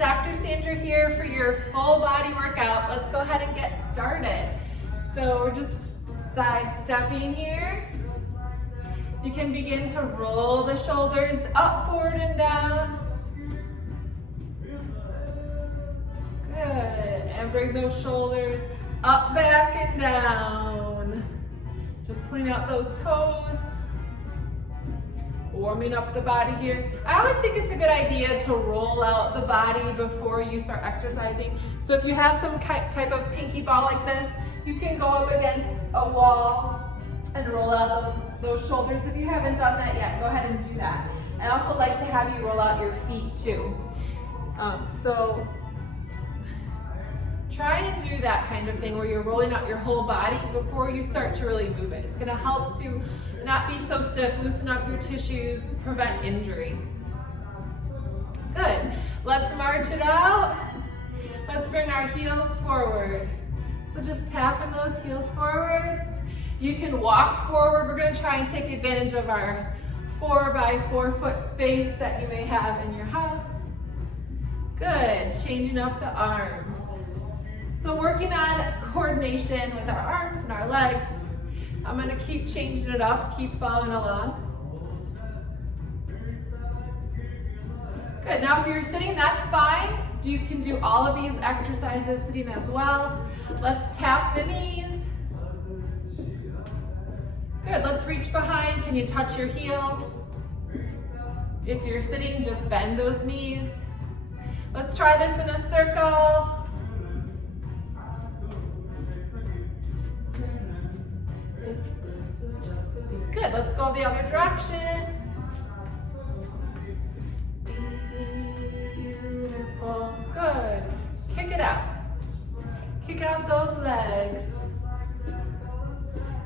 Dr. Sandra here for your full body workout. Let's go ahead and get started. So we're just side stepping here. You can begin to roll the shoulders up, forward, and down. Good, and bring those shoulders up, back, and down. Just pointing out those toes. Warming up the body here. I always think it's a good idea to roll out the body before you start exercising. So if you have some type of pinky ball like this, you can go up against a wall and roll out those shoulders. If you haven't done that yet, go ahead and do that. I also like to have you roll out your feet too. So try and do that kind of thing where you're rolling out your whole body before you start to really move it. It's gonna help to not be so stiff, loosen up your tissues, prevent injury. Good, let's march it out. Let's bring our heels forward. So just tapping those heels forward. You can walk forward. We're gonna try and take advantage of our 4x4 foot space that you may have in your house. Good, changing up the arms. So working on coordination with our arms and our legs. I'm gonna keep changing it up, keep following along. Good, now if you're sitting, that's fine. You can do all of these exercises sitting as well. Let's tap the knees. Good, let's reach behind. Can you touch your heels? If you're sitting, just bend those knees. Let's try this in a circle. Good, let's go the other direction. Beautiful, good. Kick it out. Kick out those legs.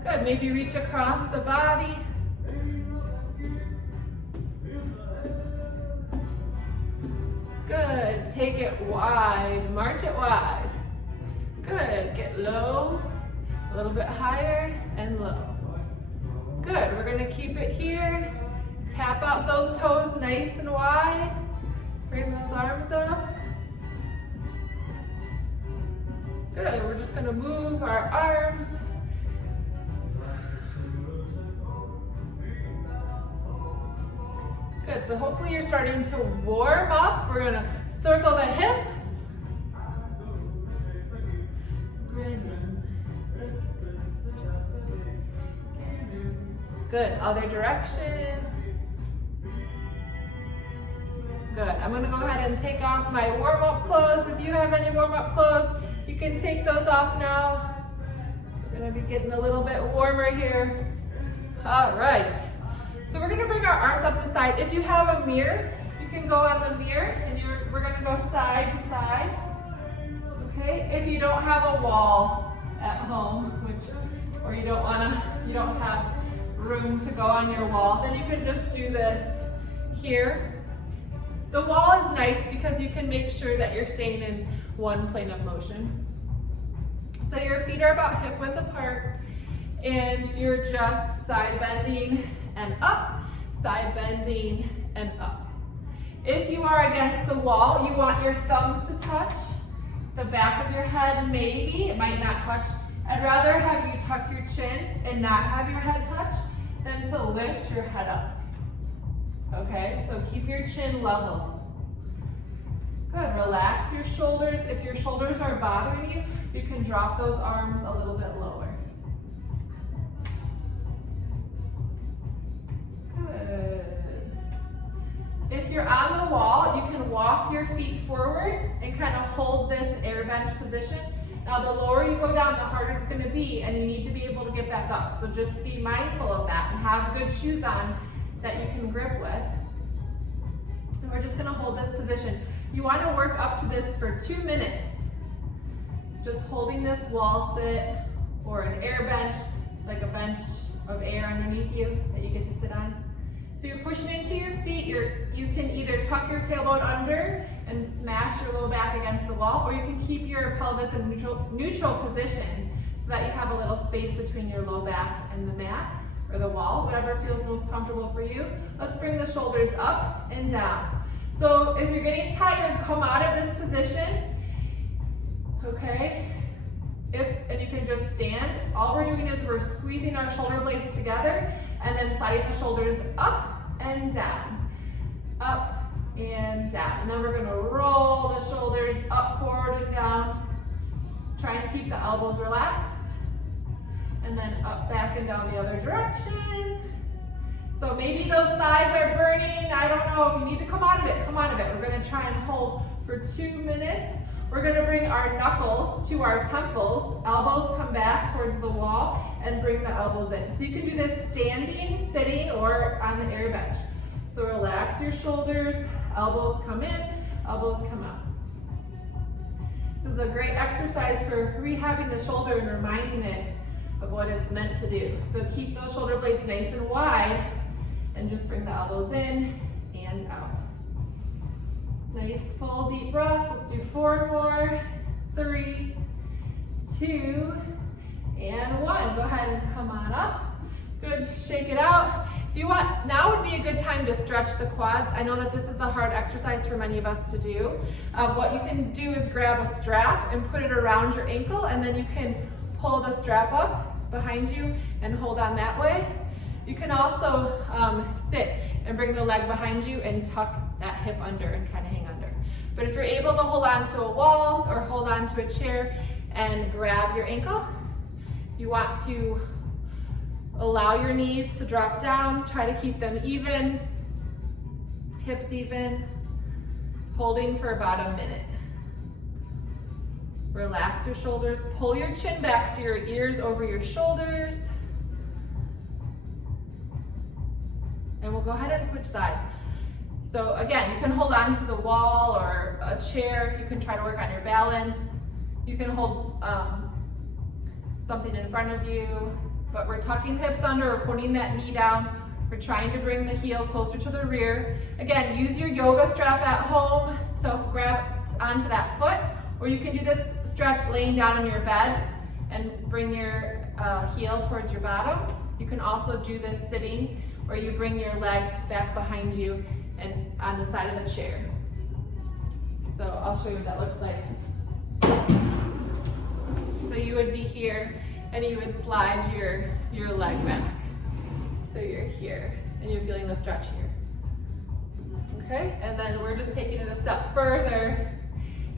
Good, maybe reach across the body. Good, take it wide, march it wide. Good, get low, a little bit higher and low. Good, we're gonna keep it here. Tap out those toes nice and wide. Bring those arms up. Good, we're just gonna move our arms. Good, so hopefully you're starting to warm up. We're gonna circle the hips. Good, other direction. Good, I'm gonna go ahead and take off my warm-up clothes. If you have any warm-up clothes, you can take those off now. We're gonna be getting a little bit warmer here. All right, so we're gonna bring our arms up the side. If you have a mirror, you can go on the mirror and we're gonna go side to side. Okay, if you don't have a wall at home, or you don't have room to go on your wall, then you can just do this here. The wall is nice because you can make sure that you're staying in one plane of motion. So your feet are about hip width apart and you're just side bending and up, side bending and up. If you are against the wall, you want your thumbs to touch the back of your head, maybe, it might not touch. I'd rather have you tuck your chin and not have your head touch than to lift your head up. Okay, so keep your chin level. Good, relax your shoulders. If your shoulders are bothering you, you can drop those arms a little bit lower. Good. If you're on the wall, you can walk your feet forward and kind of hold this air bench position. Now the lower you go down, the harder it's gonna be, and you need to be able to get back up. So just be mindful of that and have good shoes on that you can grip with. And we're just gonna hold this position. You wanna work up to this for 2 minutes. Just holding this wall sit or an air bench. It's like a bench of air underneath you that you get to sit on. So you're pushing into your feet. You can either tuck your tailbone under and smash your low back against the wall, or you can keep your pelvis in neutral position so that you have a little space between your low back and the mat or the wall, whatever feels most comfortable for you. Let's bring the shoulders up and down. So if you're getting tired, come out of this position, okay? And you can just stand. All we're doing is we're squeezing our shoulder blades together and then sliding the shoulders up and down, up and down. And then we're gonna roll the shoulders up, forward, and down. Trying to keep the elbows relaxed. And then up, back, and down the other direction. So maybe those thighs are burning. I don't know. If you need to come out of it, come out of it. We're gonna try and hold for 2 minutes. We're gonna bring our knuckles to our temples. Elbows come back towards the wall and bring the elbows in. So you can do this standing, sitting, or on the air bench. So relax your shoulders, elbows come in, elbows come out. This is a great exercise for rehabbing the shoulder and reminding it of what it's meant to do. So keep those shoulder blades nice and wide and just bring the elbows in and out. Nice full deep breaths. Let's do 4 more. 3, 2, and 1. Go ahead and come on up. Good, shake it out. If you want, now would be a good time to stretch the quads. I know that this is a hard exercise for many of us to do. What you can do is grab a strap and put it around your ankle, and then you can pull the strap up behind you and hold on that way. You can also sit and bring the leg behind you and tuck that hip under and kind of hang under. But if you're able to hold on to a wall or hold on to a chair and grab your ankle, you want to allow your knees to drop down, try to keep them even, hips even, holding for about a minute. Relax your shoulders, pull your chin back so your ears over your shoulders. And we'll go ahead and switch sides. So again, you can hold on to the wall or a chair. You can try to work on your balance. You can hold something in front of you, but we're tucking hips under, we're putting that knee down. We're trying to bring the heel closer to the rear. Again, use your yoga strap at home to grab onto that foot, or you can do this stretch laying down on your bed and bring your heel towards your bottom. You can also do this sitting, where you bring your leg back behind you and on the side of the chair. So I'll show you what that looks like. So you would be here and you would slide your leg back. So you're here and you're feeling the stretch here. Okay, and then we're just taking it a step further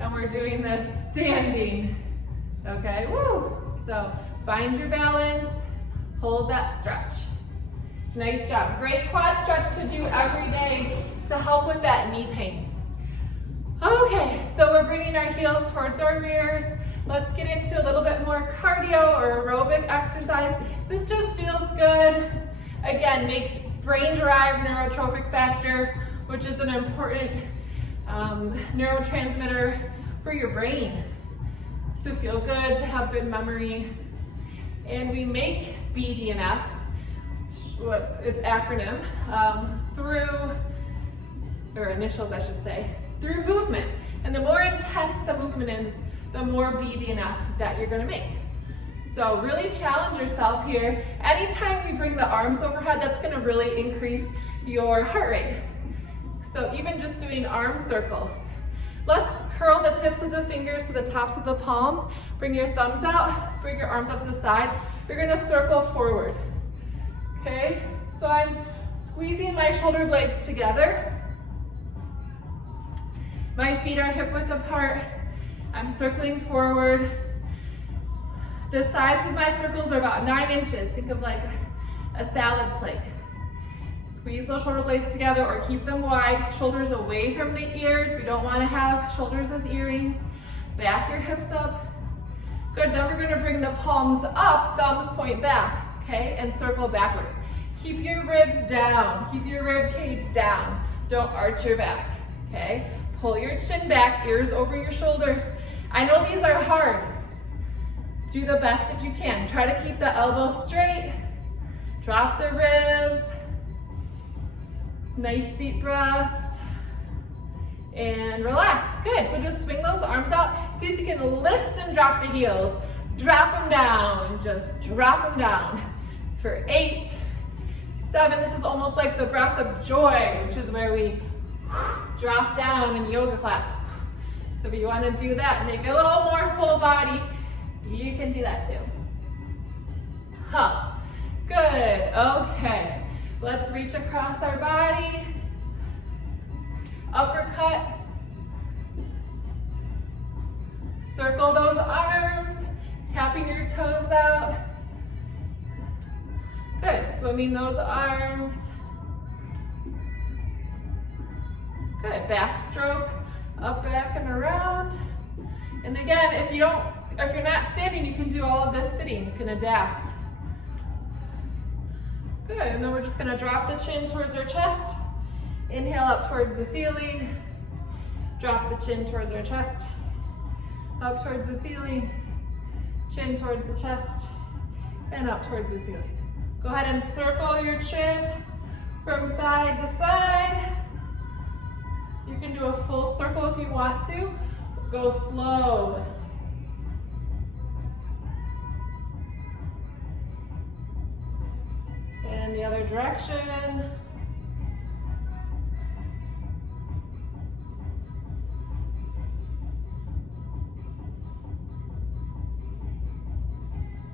and we're doing this standing. Okay, woo! So find your balance, hold that stretch. Nice job. Great quad stretch to do every day to help with that knee pain. Okay, so we're bringing our heels towards our rears. Let's get into a little bit more cardio or aerobic exercise. This just feels good. Again, makes brain-derived neurotrophic factor, which is an important neurotransmitter for your brain to feel good, to have good memory. And we make BDNF, its acronym, or initials I should say, through movement. And the more intense the movement is, the more BDNF that you're gonna make. So really challenge yourself here. Anytime we bring the arms overhead, that's gonna really increase your heart rate. So even just doing arm circles. Let's curl the tips of the fingers to the tops of the palms. Bring your thumbs out, bring your arms out to the side. You're gonna circle forward. Okay, so I'm squeezing my shoulder blades together. My feet are hip width apart. I'm circling forward. The sides of my circles are about 9 inches. Think of like a salad plate. Squeeze those shoulder blades together or keep them wide. Shoulders away from the ears. We don't want to have shoulders as earrings. Back your hips up. Good, then we're gonna bring the palms up, thumbs point back, okay? And circle backwards. Keep your ribs down. Keep your rib cage down. Don't arch your back, okay? Pull your chin back, ears over your shoulders. I know these are hard. Do the best that you can. Try to keep the elbows straight. Drop the ribs. Nice deep breaths. And relax. Good. So just swing those arms out. See if you can lift and drop the heels. Drop them down. Just drop them down. For 8, 7. This is almost like the breath of joy, which is where we Drop down in yoga class. So if you want to do that, make it a little more full body, you can do that too. Huh. Good. Okay. Let's reach across our body. Uppercut. Circle those arms, tapping your toes out. Good. Swimming those arms. Good. Backstroke. Up, back, and around. And again, if you're not standing, you can do all of this sitting. You can adapt. Good, and then we're just gonna drop the chin towards our chest. Inhale up towards the ceiling. Drop the chin towards our chest. Up towards the ceiling. Chin towards the chest. And up towards the ceiling. Go ahead and circle your chin from side to side. You can do a full circle if you want to. Go slow. And the other direction.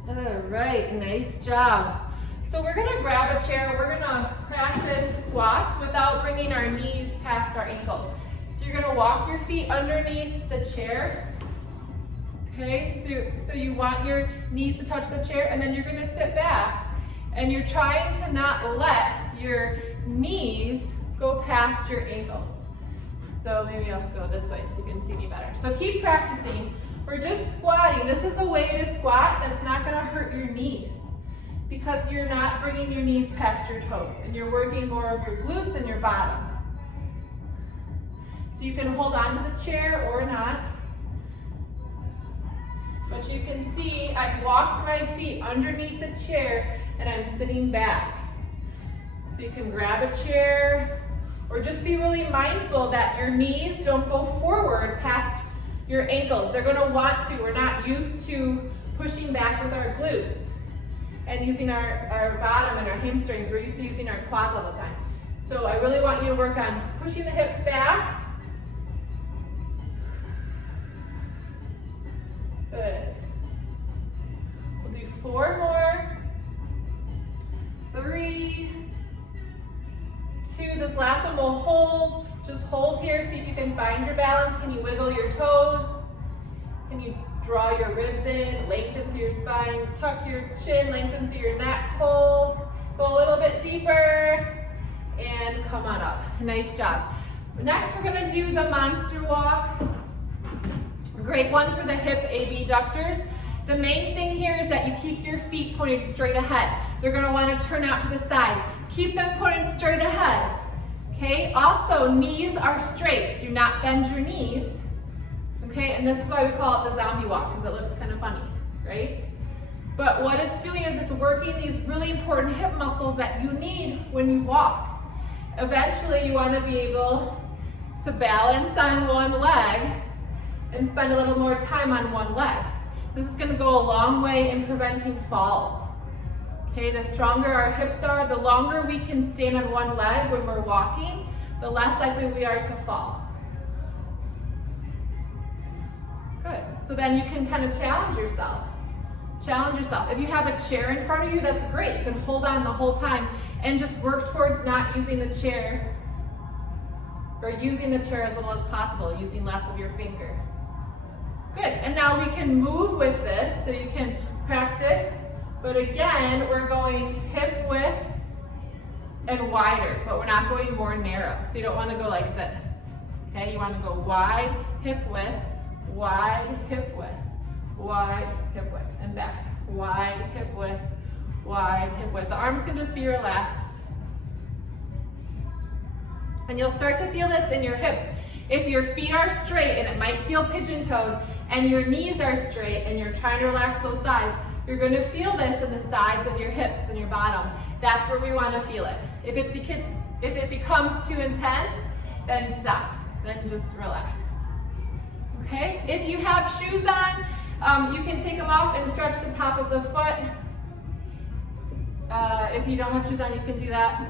All right, nice job. So we're gonna grab a chair. We're gonna practice squats without bringing our knees past our ankles. So you're gonna walk your feet underneath the chair. Okay, so you want your knees to touch the chair, and then you're gonna sit back. And you're trying to not let your knees go past your ankles. So maybe I'll go this way so you can see me better. So keep practicing. We're just squatting. This is a way to squat that's not gonna hurt your knees because you're not bringing your knees past your toes and you're working more of your glutes and your bottom. So you can hold on to the chair or not. But you can see I've walked my feet underneath the chair and I'm sitting back. So you can grab a chair or just be really mindful that your knees don't go forward past your ankles. They're gonna want to. We're not used to pushing back with our glutes and using our bottom and our hamstrings. We're used to using our quads all the time. So I really want you to work on pushing the hips back. Good. We'll do 4 more. 3, 2, this last one we'll hold. Just hold here, see if you can find your balance. Can you wiggle your toes? Can you draw your ribs in, lengthen through your spine, tuck your chin, lengthen through your neck, hold. Go a little bit deeper, and come on up. Nice job. Next, we're gonna do the monster walk. Great one for the hip abductors. The main thing here is that you keep your feet pointed straight ahead. They're gonna wanna turn out to the side. Keep them pointed straight ahead, okay? Also, knees are straight. Do not bend your knees, okay? And this is why we call it the zombie walk, because it looks kind of funny, right? But what it's doing is it's working these really important hip muscles that you need when you walk. Eventually, you wanna be able to balance on one leg and spend a little more time on one leg. This is gonna go a long way in preventing falls. Okay, the stronger our hips are, the longer we can stand on one leg when we're walking, the less likely we are to fall. Good, so then you can kind of challenge yourself. Challenge yourself. If you have a chair in front of you, that's great. You can hold on the whole time and just work towards not using the chair or using the chair as little as possible, using less of your fingers. Good, and now we can move with this, so you can practice, but again, we're going hip width and wider, but we're not going more narrow. So you don't wanna go like this, okay? You wanna go wide, hip width, wide, hip width, wide, hip width, and back. Wide, hip width, wide, hip width. The arms can just be relaxed. And you'll start to feel this in your hips. If your feet are straight, and it might feel pigeon-toed, and your knees are straight, and you're trying to relax those thighs, you're gonna feel this in the sides of your hips and your bottom. That's where we wanna feel it. If it becomes too intense, then stop, then just relax. Okay, if you have shoes on, you can take them off and stretch the top of the foot. If you don't have shoes on, you can do that.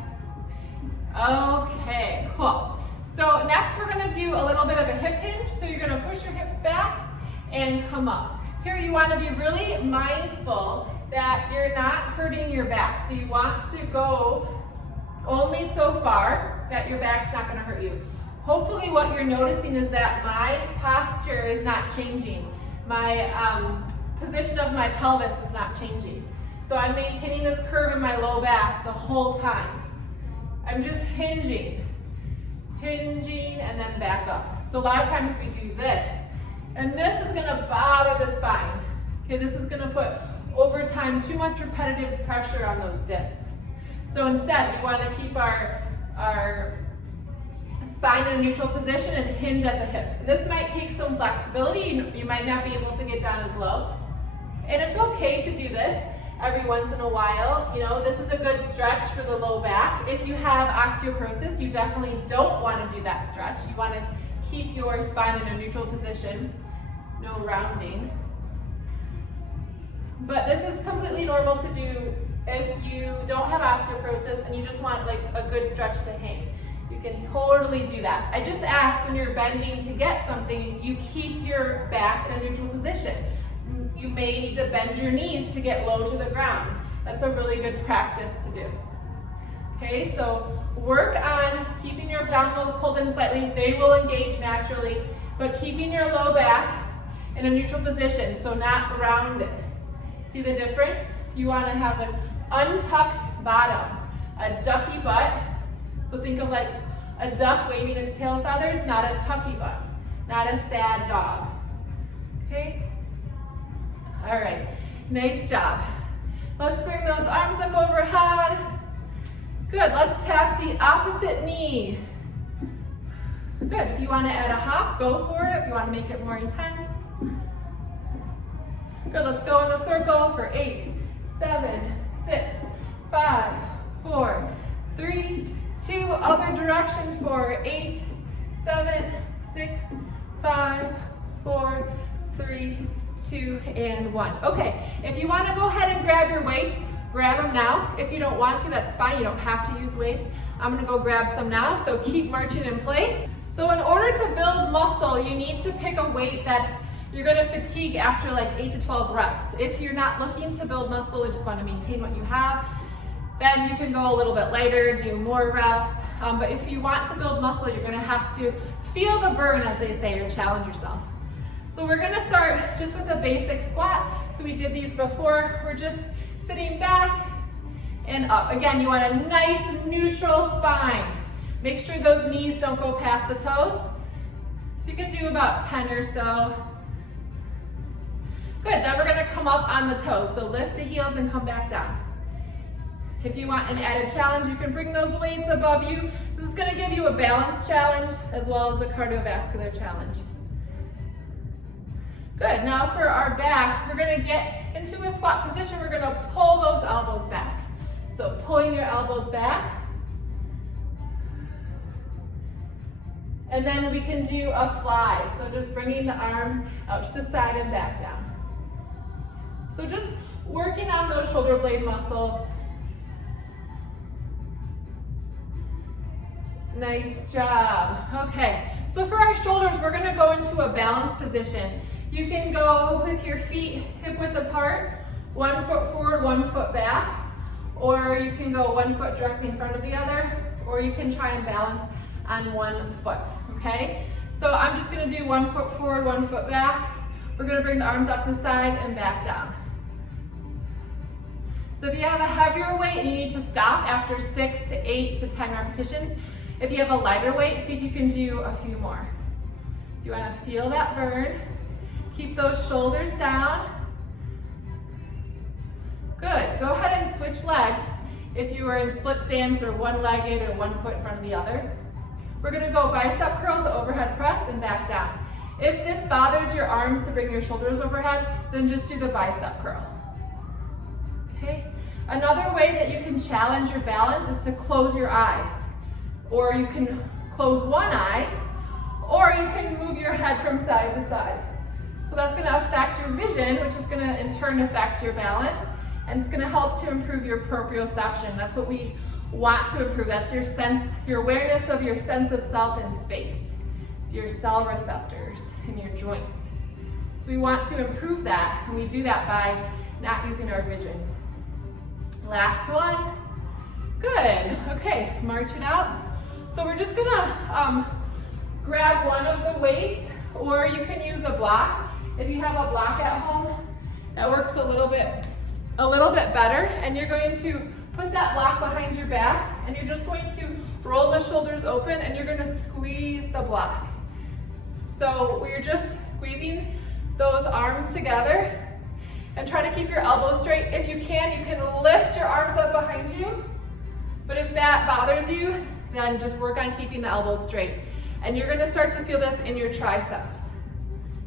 Okay, cool. So So next we're gonna do a little bit of a hip hinge. So you're gonna push your hips back and come up. Here you wanna be really mindful that you're not hurting your back. So you want to go only so far that your back's not gonna hurt you. Hopefully what you're noticing is that my posture is not changing. My position of my pelvis is not changing. So I'm maintaining this curve in my low back the whole time. I'm just hinging, and then back up. So a lot of times we do this, and this is gonna bother the spine. Okay, this is gonna put, over time, too much repetitive pressure on those discs. So instead, we wanna keep our spine in a neutral position and hinge at the hips. This might take some flexibility. You might not be able to get down as low. And it's okay to do this every once in a while. You know, this is a good stretch for the low back. If you have osteoporosis, you definitely don't want to do that stretch. You want to keep your spine in a neutral position, no rounding. But this is completely normal to do if you don't have osteoporosis and you just want like a good stretch to hang. You can totally do that. I just ask when you're bending to get something, you keep your back in a neutral position. You may need to bend your knees to get low to the ground. That's a really good practice to do. Okay, so work on keeping your abdominals pulled in slightly. They will engage naturally, but keeping your low back in a neutral position, so not rounded. See the difference? You want to have an untucked bottom, a ducky butt. So think of like a duck waving its tail feathers, not a tucky butt, not a sad dog. Okay? All right, nice job. Let's bring those arms up overhead. Good, let's tap the opposite knee. Good, if you want to add a hop, go for it. If you want to make it more intense. Good, let's go in a circle for 8, 7, 6, 5, 4, 3, 2, other direction for 8, 7, 6, 5, 4, 3, 2, and 1. Okay, if you want to go ahead and grab your weights, grab them now. If you don't want to, that's fine. You don't have to use weights. I'm going to go grab some now, so keep marching in place. So in order to build muscle, you need to pick a weight that's you're going to fatigue after like 8 to 12 reps. If you're not looking to build muscle and just want to maintain what you have, then you can go a little bit lighter, do more reps. But if you want to build muscle, you're going to have to feel the burn, as they say, or challenge yourself. So we're going to start just with a basic squat. So we did these before. We're just sitting back and up. Again, you want a nice neutral spine. Make sure those knees don't go past the toes. So you can do about 10 or so. Good, then we're gonna come up on the toes. So lift the heels and come back down. If you want an added challenge, you can bring those weights above you. This is gonna give you a balance challenge as well as a cardiovascular challenge. Good, now for our back, we're gonna get into a squat position. We're gonna pull those elbows back. So pulling your elbows back. And then we can do a fly. So just bringing the arms out to the side and back down. So just working on those shoulder blade muscles. Nice job. Okay, so for our shoulders, we're gonna go into a balanced position. You can go with your feet hip width apart, 1 foot forward, 1 foot back, or you can go 1 foot directly in front of the other, or you can try and balance on 1 foot, okay? So I'm just gonna do 1 foot forward, 1 foot back. We're gonna bring the arms out to the side and back down. So if you have a heavier weight and you need to stop after 6 to 8 to 10 repetitions, if you have a lighter weight, see if you can do a few more. So you wanna feel that burn. Keep those shoulders down. Good, go ahead and switch legs if you are in split stance or one-legged or 1 foot in front of the other. We're gonna go bicep curls, overhead press, and back down. If this bothers your arms to bring your shoulders overhead, then just do the bicep curl. Okay? Another way that you can challenge your balance is to close your eyes. Or you can close one eye, or you can move your head from side to side. So that's gonna affect your vision, which is gonna in turn affect your balance, and it's gonna help to improve your proprioception. That's what we want to improve. That's your sense, your awareness of your sense of self in space. It's your cell receptors in your joints. So we want to improve that, and we do that by not using our vision. Last one. Good. Okay, march it out. So we're just gonna grab one of the weights, or you can use a block. If you have a block at home, that works a little bit better. And you're going to put that block behind your back, and you're just going to roll the shoulders open, and you're gonna squeeze the block. So we're just squeezing those arms together, and try to keep your elbows straight. If you can lift your arms up behind you. But if that bothers you, then just work on keeping the elbows straight. And you're gonna start to feel this in your triceps.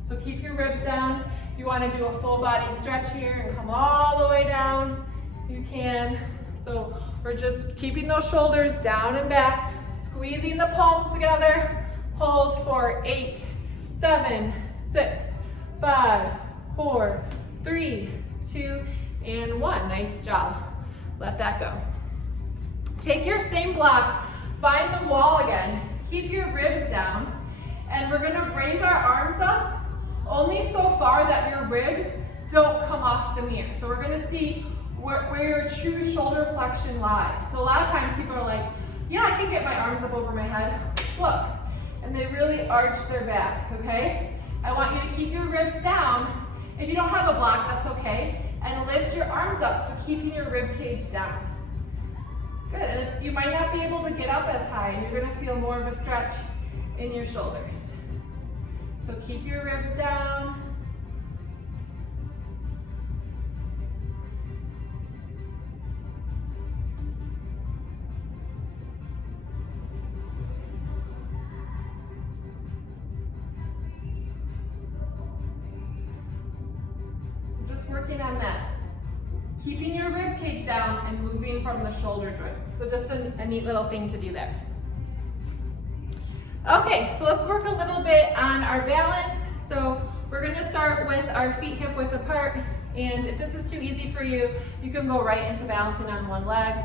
So keep your ribs down. You wanna do a full body stretch here and come all the way down. You can. So we're just keeping those shoulders down and back, squeezing the palms together. Hold for 8, 7, 6, 5, 4, 3, 2, and 1. Nice job. Let that go. Take your same block, find the wall again, keep your ribs down, and we're gonna raise our arms up only so far that your ribs don't come off the mirror. So we're gonna see where your true shoulder flexion lies. So a lot of times people are like, yeah, I can get my arms up over my head. Look, and they really arch their back, okay? I want you to keep your ribs down. If you don't have a block, that's okay. And lift your arms up, but keeping your rib cage down. Good, and you might not be able to get up as high, and you're gonna feel more of a stretch in your shoulders. So keep your ribs down. So just working on that. Keeping your rib cage down and moving from the shoulder joint. So just a neat little thing to do there. Okay, so let's work a little bit on our balance. So we're gonna start with our feet hip width apart. And if this is too easy for you, you can go right into balancing on one leg.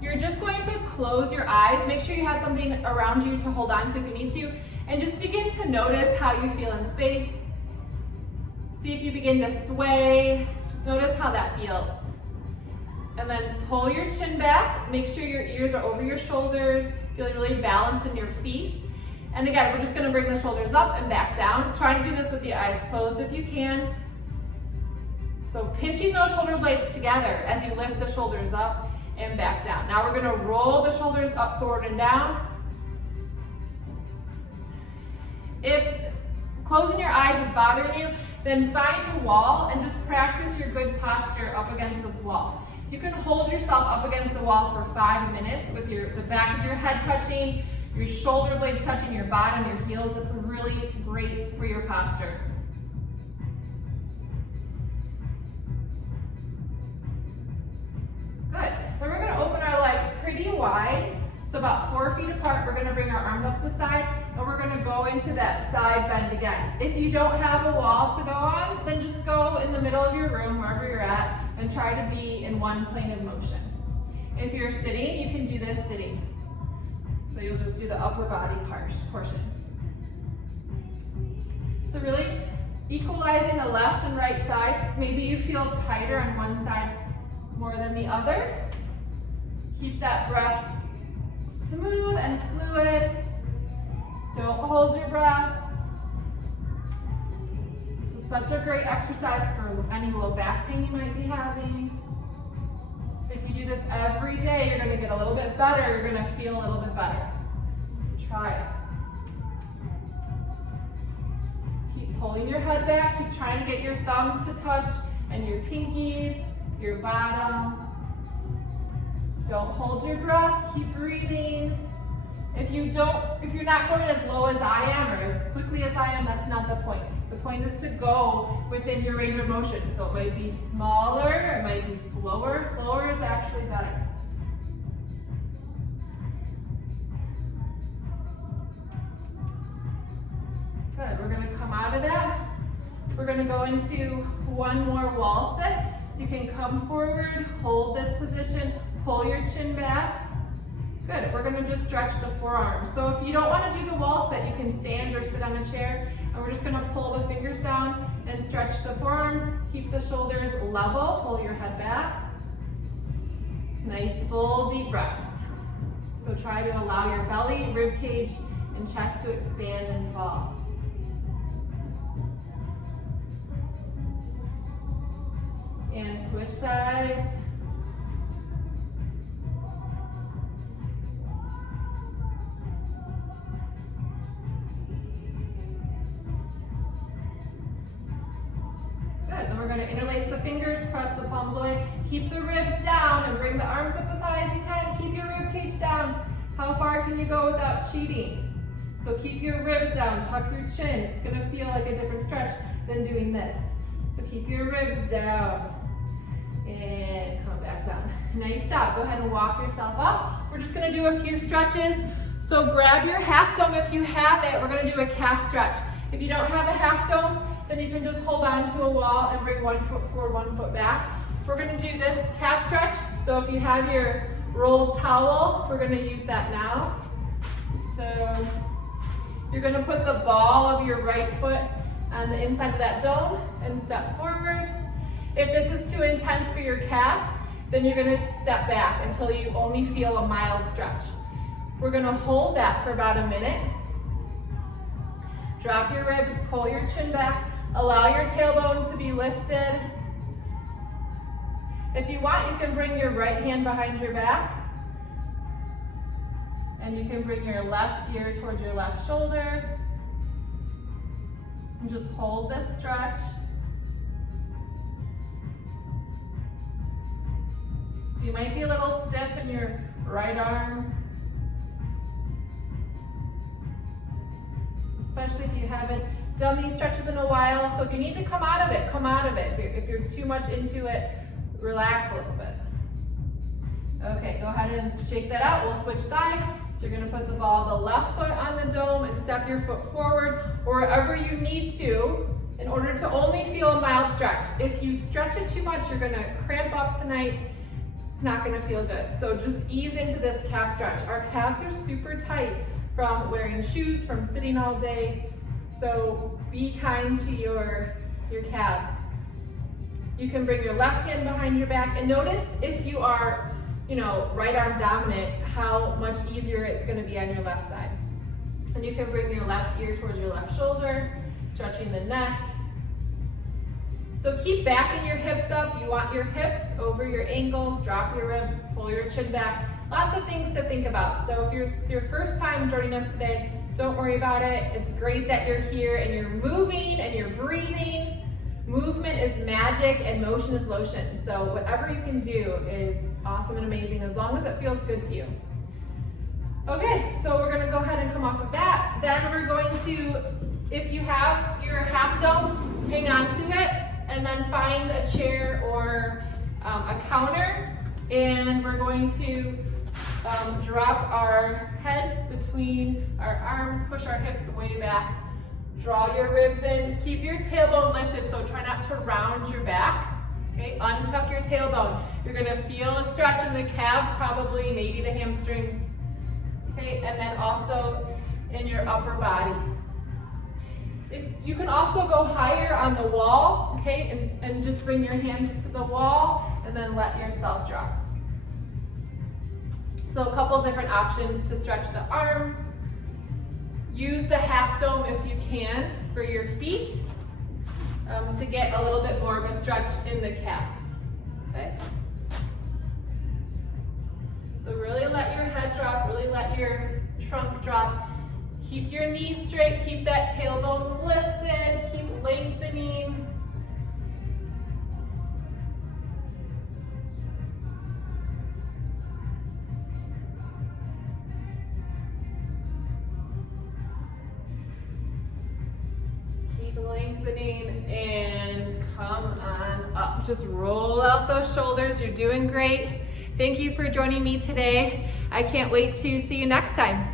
You're just going to close your eyes. Make sure you have something around you to hold on to if you need to. And just begin to notice how you feel in space. See if you begin to sway. Just notice how that feels. And then pull your chin back. Make sure your ears are over your shoulders, feeling really balanced in your feet. And again, we're just gonna bring the shoulders up and back down. Try to do this with the eyes closed if you can. So pinching those shoulder blades together as you lift the shoulders up and back down. Now we're gonna roll the shoulders up, forward, and down. If closing your eyes is bothering you, then find a wall and just practice your good posture up against this wall. You can hold yourself up against the wall for 5 minutes with the back of your head touching, your shoulder blades touching your bottom, your heels. That's really great for your posture. Good. Then we're going to open our legs pretty wide. So about 4 feet apart, we're going to bring our arms up to the side, and we're going to go into that side bend again. If you don't have a wall to go on, then just go in the middle of your room, wherever you're at, and try to be in one plane of motion. If you're sitting, you can do this sitting. So you'll just do the upper body portion. So really equalizing the left and right sides. Maybe you feel tighter on one side more than the other. Keep that breath smooth and fluid. Don't hold your breath. This is such a great exercise for any low back pain you might be having. If you do this every day, you're gonna get a little bit better. You're gonna feel a little bit better. So try it. Keep pulling your head back. Keep trying to get your thumbs to touch and your pinkies, your bottom. Don't hold your breath. Keep breathing. If you're not going as low as I am or as quickly as I am, that's not the point. The point is to go within your range of motion. So it might be smaller, it might be slower. Slower is actually better. Good, we're gonna come out of that. We're gonna go into one more wall sit. So you can come forward, hold this position, pull your chin back, Good, we're gonna just stretch the forearms. So if you don't wanna do the wall sit, you can stand or sit on a chair, and we're just gonna pull the fingers down and stretch the forearms. Keep the shoulders level, pull your head back. Nice full deep breaths. So try to allow your belly, rib cage, and chest to expand and fall. And switch sides. Good, then we're gonna interlace the fingers, press the palms away, keep the ribs down and bring the arms up as high as you can. Keep your rib cage down. How far can you go without cheating? So keep your ribs down, tuck your chin. It's gonna feel like a different stretch than doing this. So keep your ribs down and come back down. Nice job, go ahead and walk yourself up. We're just gonna do a few stretches. So grab your half dome if you have it. We're gonna do a calf stretch. If you don't have a half dome, then you can just hold on to a wall and bring 1 foot forward, 1 foot back. We're gonna do this calf stretch. So if you have your rolled towel, we're gonna use that now. So you're gonna put the ball of your right foot on the inside of that dome and step forward. If this is too intense for your calf, then you're gonna step back until you only feel a mild stretch. We're gonna hold that for about a minute. Drop your ribs, pull your chin back, allow your tailbone to be lifted. If you want, you can bring your right hand behind your back. And you can bring your left ear towards your left shoulder. And just hold this stretch. So you might be a little stiff in your right arm. Especially if you haven't done these stretches in a while. So if you need to come out of it, come out of it. If you're too much into it, relax a little bit. Okay, go ahead and shake that out. We'll switch sides. So you're gonna put the ball of the left foot on the dome and step your foot forward or wherever you need to in order to only feel a mild stretch. If you stretch it too much, you're gonna cramp up tonight. It's not gonna feel good. So just ease into this calf stretch. Our calves are super tight from wearing shoes, from sitting all day. So be kind to your calves. You can bring your left hand behind your back and notice if you are, right arm dominant, how much easier it's gonna be on your left side. And you can bring your left ear towards your left shoulder, stretching the neck. So keep backing your hips up. You want your hips over your ankles, drop your ribs, pull your chin back. Lots of things to think about. So if it's your first time joining us today, don't worry about it. It's great that you're here and you're moving and you're breathing. Movement is magic and motion is lotion. So whatever you can do is awesome and amazing as long as it feels good to you. Okay, so we're gonna go ahead and come off of that. Then we're going to, if you have your half dome, hang on to it and then find a chair or a counter, and we're going to drop our head between our arms, push our hips way back. Draw your ribs in, keep your tailbone lifted, so try not to round your back. Okay, untuck your tailbone. You're gonna feel a stretch in the calves, probably, maybe the hamstrings. Okay, and then also in your upper body. You can also go higher on the wall, okay, and just bring your hands to the wall and then let yourself drop. So a couple different options to stretch the arms. Use the half dome if you can for your feet to get a little bit more of a stretch in the calves, okay? So really let your head drop, really let your trunk drop. Keep your knees straight, keep that tailbone lifted, keep lengthening. Lengthening and come on up. Just roll out those shoulders. You're doing great. Thank you for joining me today. I can't wait to see you next time.